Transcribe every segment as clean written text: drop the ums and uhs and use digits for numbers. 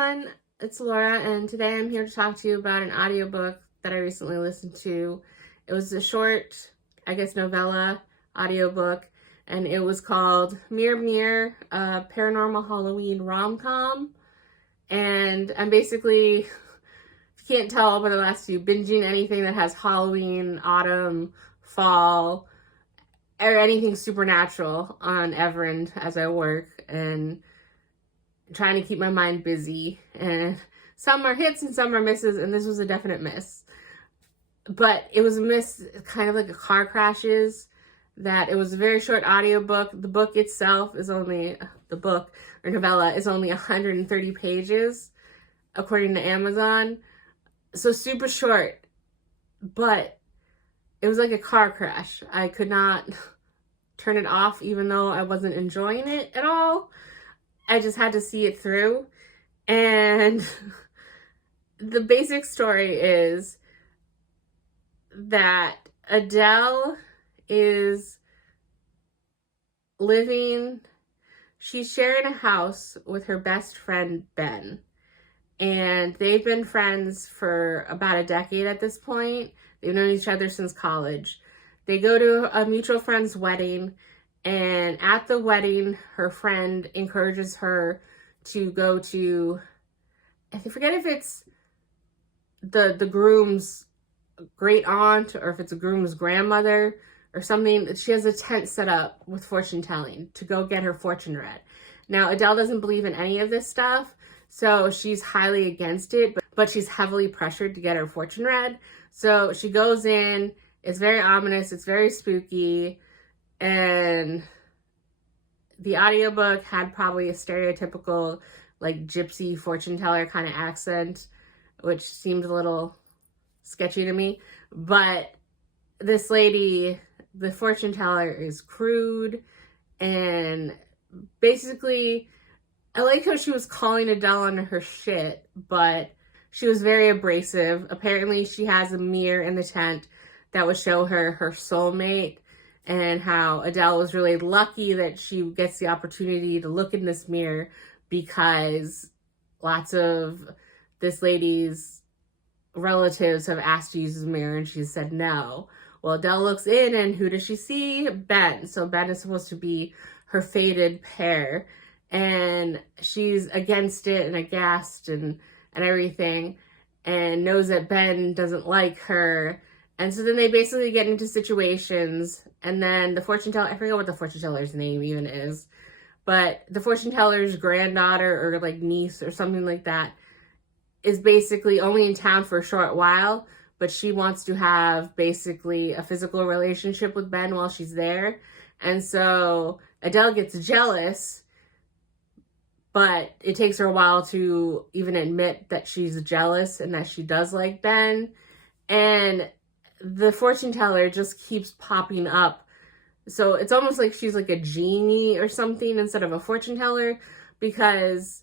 everyone, it's Laura, and today I'm here to talk to you about an audiobook that I recently listened to. It was a short, novella audiobook, and it was called Mirror Mirror, Paranormal Halloween RomCom. And I'm basically, if you can't tell by the last few, binging anything that has Halloween, autumn, fall, or anything supernatural on Everend as I work, and trying to keep my mind busy. And some are hits and some are misses, and this was a definite miss. But it was a miss, kind of like a car crashes, that it was a very short audiobook. The book itself is only, the book or novella is only 130 pages, according to Amazon. So super short, but it was like a car crash. I could not turn it off, even though I wasn't enjoying it at all. I just had to see it through. And the basic story is that Adele is she's sharing a house with her best friend, Ben. And they've been friends for about a decade at this point. They've known each other since college. They go to a mutual friend's wedding, and at the wedding, her friend encourages her to go to, I forget if it's the groom's great aunt or if it's a groom's grandmother or something. She has a tent set up with fortune telling to go get her fortune read. Now, Adele doesn't believe in any of this stuff, so she's highly against it, but she's heavily pressured to get her fortune read. So she goes in. It's very ominous. It's very spooky. And the audiobook had probably a stereotypical, like, gypsy fortune teller kind of accent, which seemed a little sketchy to me. But this lady, the fortune teller, is crude, and basically, I like how she was calling Adele on her shit, but she was very abrasive. Apparently, she has a mirror in the tent that would show her her soulmate, and how Adele was really lucky that she gets the opportunity to look in this mirror because lots of this lady's relatives have asked to use the mirror and she said no. Well, Adele looks in, and who does she see? Ben. So Ben is supposed to be her fated pair, and she's against it and aghast and everything, and knows that Ben doesn't like her. And so then they basically get into situations, and then the fortune teller, I forget what the fortune teller's name even is, but the fortune teller's granddaughter or like niece or something like that is basically only in town for a short while, but she wants to have basically a physical relationship with Ben while she's there. And so Adele gets jealous, but it takes her a while to even admit that she's jealous and that she does like Ben. And the fortune teller just keeps popping up. So it's almost like she's like a genie or something instead of a fortune teller, because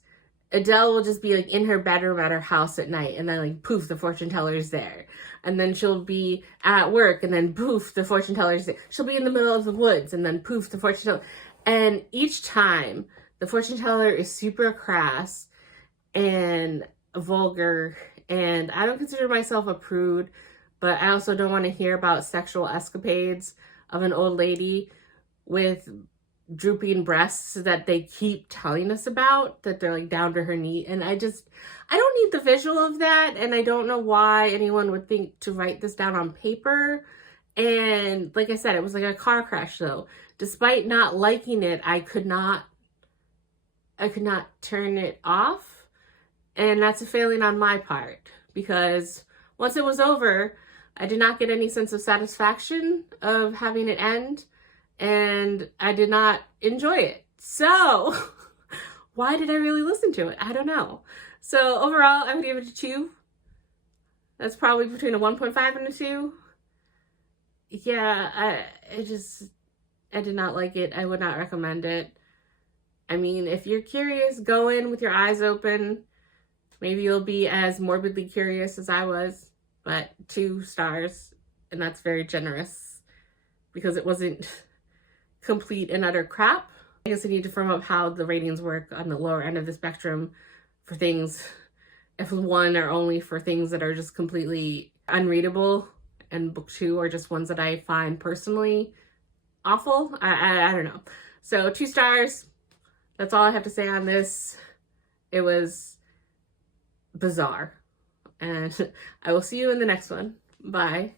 Adele will just be like in her bedroom at her house at night, and then like poof, the fortune teller's there. And then she'll be at work, and then poof, the fortune teller's there. She'll be in the middle of the woods, and then poof, the fortune teller. And each time the fortune teller is super crass and vulgar, and I don't consider myself a prude, but I also don't want to hear about sexual escapades of an old lady with drooping breasts that they keep telling us about, that they're like down to her knee. And I don't need the visual of that. And I don't know why anyone would think to write this down on paper. And like I said, it was like a car crash though. Despite not liking it, I could not turn it off. And that's a failing on my part, because once it was over, I did not get any sense of satisfaction of having it end, and I did not enjoy it. So why did I really listen to it? I don't know. So overall, I would give it a 2. That's probably between a 1.5 and a 2. Yeah, I did not like it. I would not recommend it. I mean, if you're curious, go in with your eyes open. Maybe you'll be as morbidly curious as I was. But 2 stars, and that's very generous because it wasn't complete and utter crap. I guess I need to firm up how the ratings work on the lower end of the spectrum for things, if 1 are only for things that are just completely unreadable, and book 2 are just ones that I find personally awful. I don't know. So 2 stars. That's all I have to say on this. It was bizarre. And I will see you in the next one. Bye.